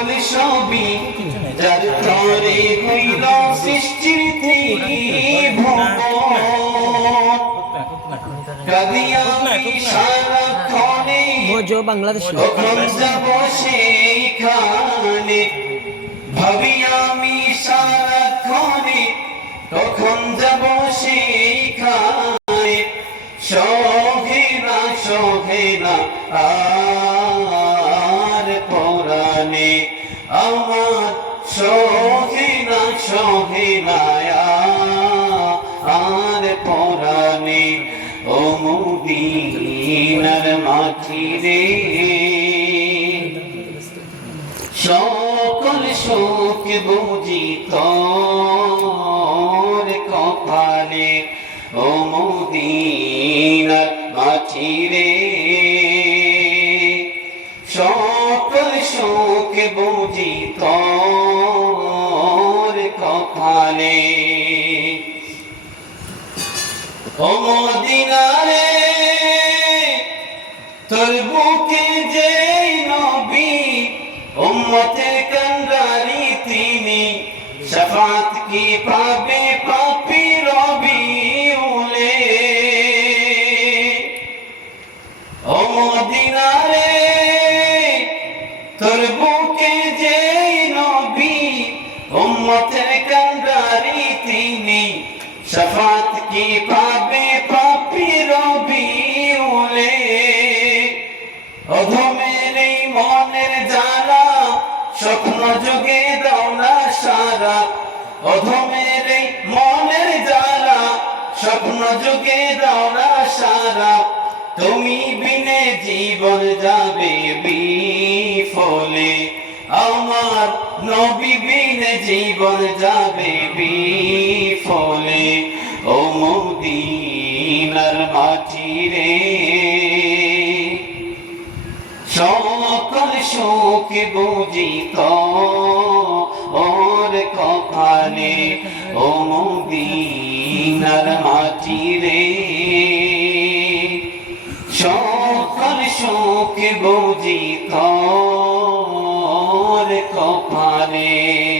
পাগল সবই। যার তরে হইল সৃষ্টি ত্রিভুবন কাদিয়া বাংলাদেশ। ভাবি আমি সারাক্ষণে কখন যাব সেইখানে? সহে না সহে না আর পরাণে আমার সহে না সহে না আর পরাণে ও মুদিনার মাটি রে সকল শোক বুঝি তোর কপালে ও মুদিনার শোক বুঝি তোর কপালে। ও মদিনারে, তোর বুকে যে নবী উম্মতের কান্ডারি তিনি, শফাত কি পাবে পাপি রবি উলে ও মদিনারে উম্মতের কান্ডারি তিনি। শফাত কি পাবে পাপি রবি উলে অধমের এই মনের জ্বালা, স্বপ্ন যোগে না সারা। অধমের এই মনের জ্বালা, স্বপ্ন যোগে না সারা। তুমি বিনে জীবন যাবে বিফলে। আমার নবী বিনে জীবন যাবে বিফলে। ও মদিনার মাটি রে সকল শোক বুঝিত ওর কপালে। ও মদিনার মাটি রে সকল শোক বুঝিত ওর কপালে